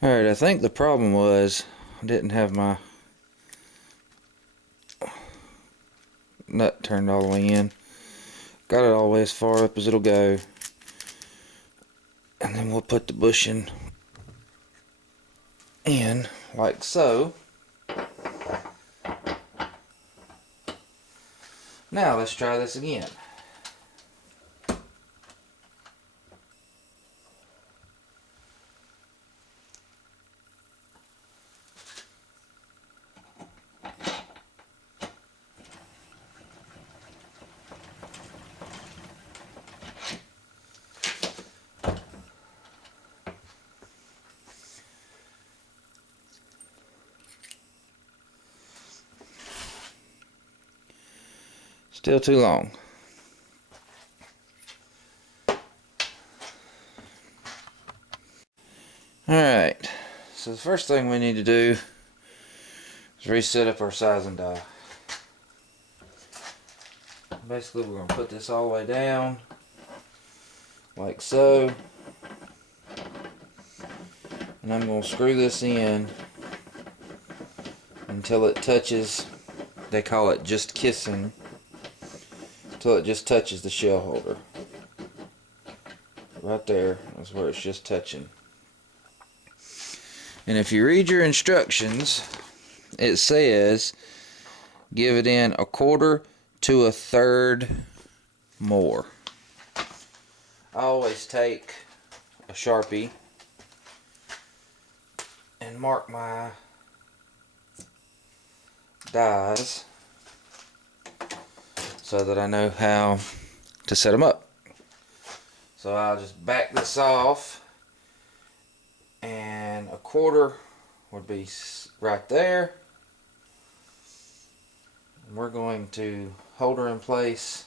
Alright, I think the problem was I didn't have my nut turned all the way in. Got it all the way as far up as it'll go. And then we'll put the bushing in like so. Now let's try this again. Still too long. Alright, so the first thing we need to do is reset up our sizing die. Basically we're going to put this all the way down like so, and I'm going to screw this in until it touches, they call it just kissing, until it just touches the shell holder. Right there is where it's just touching. And if you read your instructions, it says give it in 1/4 to 1/3 more. I always take a Sharpie and mark my dies so that I know how to set them up. So I'll just back this off, and 1/4 would be right there. And we're going to hold her in place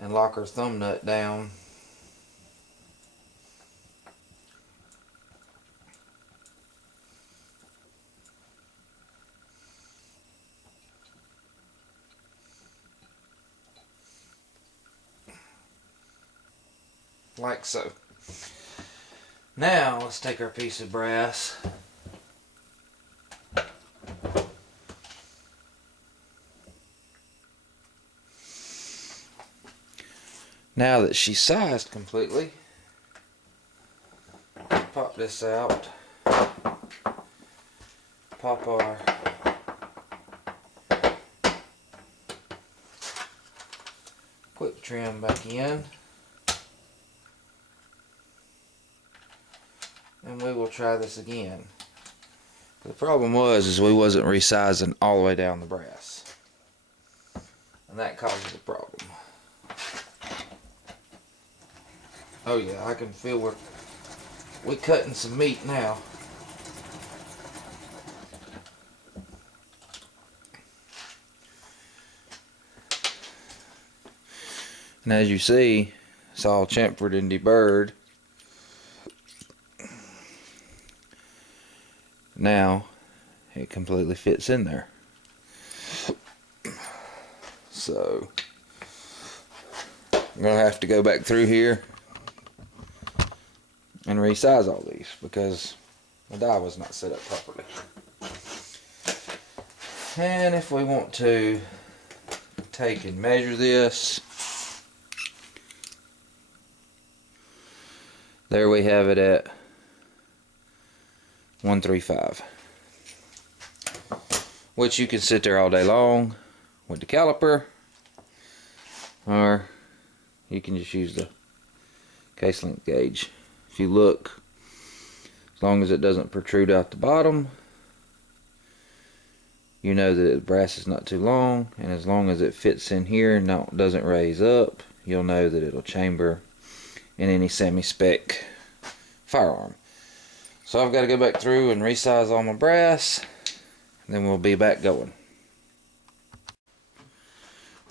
and lock her thumb nut down. Like so. Now let's take our piece of brass now that she's sized completely. Pop this out, pop our quick trim back in, and we will try this again. The problem was we wasn't resizing all the way down the brass, and that causes the problem. Oh yeah, I can feel we're cutting some meat now. And as you see, it's all chamfered and deburred. Now it completely fits in there. So I'm gonna have to go back through here and resize all these because the die was not set up properly. And if we want to take and measure this, there we have it at 135, which you can sit there all day long with the caliper, or you can just use the case length gauge. If you look, as long as it doesn't protrude out the bottom, you know that the brass is not too long, and as long as it fits in here and doesn't raise up, you'll know that it'll chamber in any semi-spec firearm. So I've got to go back through and resize all my brass, and then we'll be back going.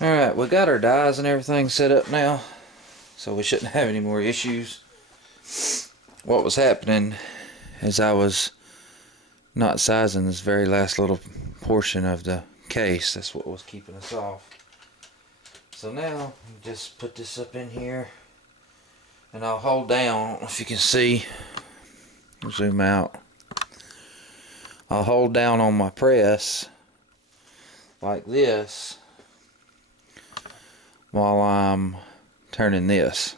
Alright, we got our dies and everything set up now, so we shouldn't have any more issues. What was happening is I was not sizing this very last little portion of the case. That's what was keeping us off. So now, just put this up in here, and I'll hold down, I don't know if you can see, zoom out. I'll hold down on my press like this while I'm turning this.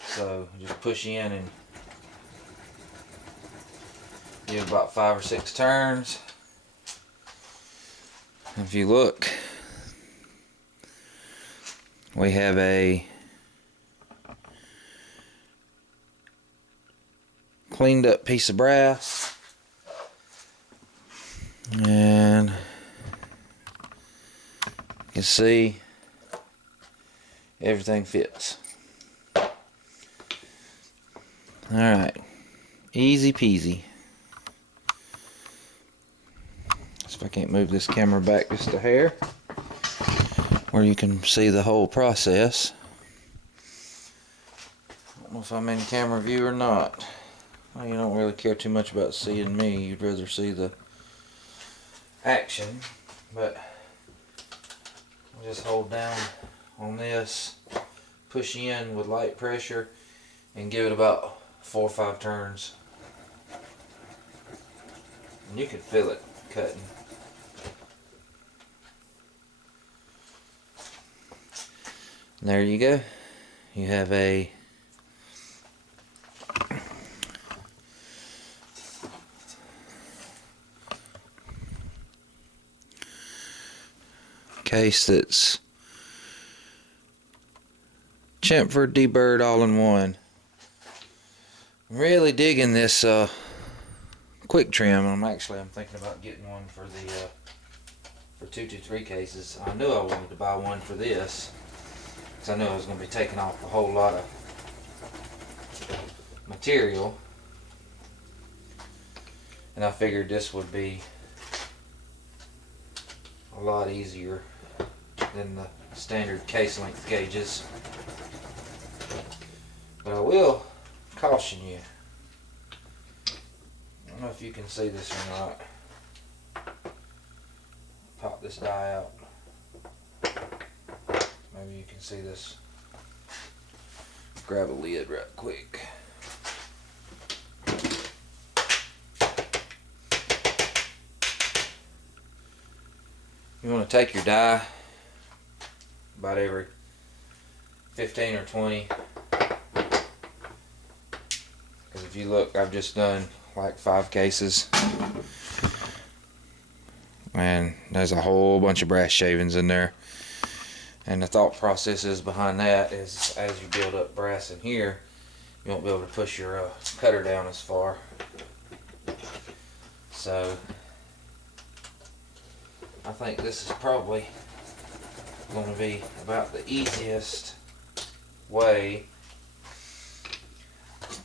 So just push in and give about 5 or 6 turns. If you look, we have a cleaned up piece of brass, and you can see everything fits. Alright, easy peasy. So if I can't move this camera back just a hair, where you can see the whole process. I don't know if I'm in camera view or not. Well, you don't really care too much about seeing me, you'd rather see the action, but I'll just hold down on this, push in with light pressure, and give it about 4 or 5 turns. And you can feel it cutting. And there you go. You have a case that's chamfered, deburred, all in one. I'm really digging this quick trim. I'm thinking about getting one for the for 223 cases. I knew I wanted to buy one for this because I knew I was going to be taking off a whole lot of material, and I figured this would be a lot easier than the standard case length gauges. But I will caution you, I don't know if you can see this or not. Pop this die out. Maybe you can see this. Grab a lid right quick. You want to take your die about every 15 or 20. Because if you look, I've just done like 5 cases. And there's a whole bunch of brass shavings in there. And the thought process is behind that is as you build up brass in here, you won't be able to push your cutter down as far. So I think this is probably going to be about the easiest way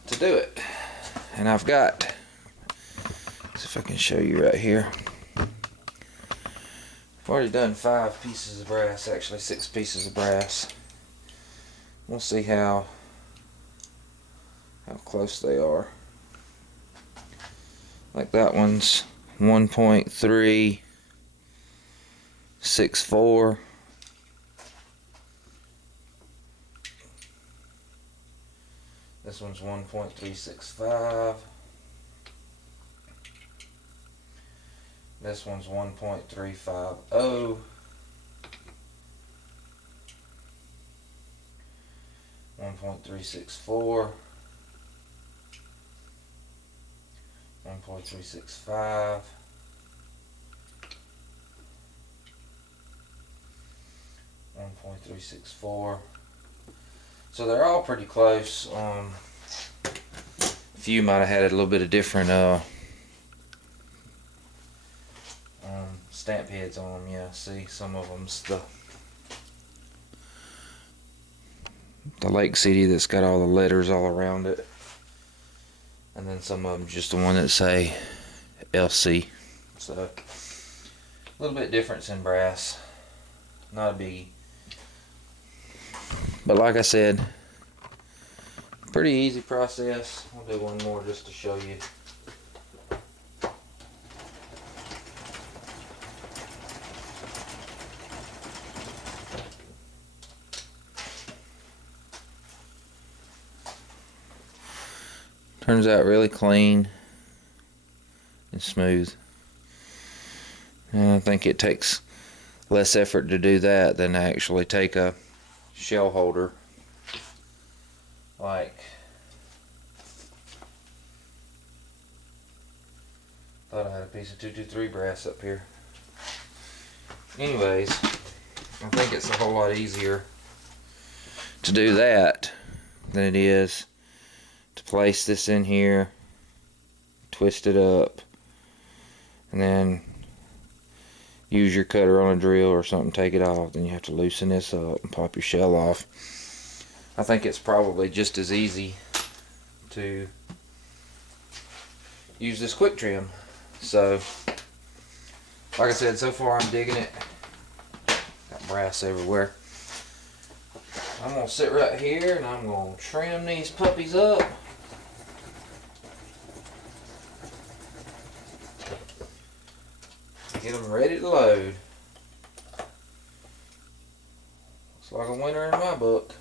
to do it. And I've got, see if I can show you right here. I've already done 5 pieces of brass, actually 6 pieces of brass. We'll see how close they are. Like that one's 1.364. This one's 1.365. This one's 1.350. 1.364. 1.365. 1.364. So they're all pretty close. A few might have had a little bit of different stamp heads on them. Yeah, see, some of them's the Lake City that's got all the letters all around it, and then some of them just the one that say LC. So a little bit difference in brass, not a biggie. But like I said, pretty easy process. I'll do one more just to show you. Turns out really clean, and smooth. And I think it takes less effort to do that than to actually take a shell holder like, thought I had a piece of 223 brass up here. Anyways, I think it's a whole lot easier to do that than it is to place this in here, twist it up, and then use your cutter on a drill or something, take it off. Then you have to loosen this up and pop your shell off. I think it's probably just as easy to use this quick trim. So, like I said, so far I'm digging it. Got brass everywhere. I'm going to sit right here and I'm going to trim these puppies up. Get them ready to load. Looks like a winner in my book.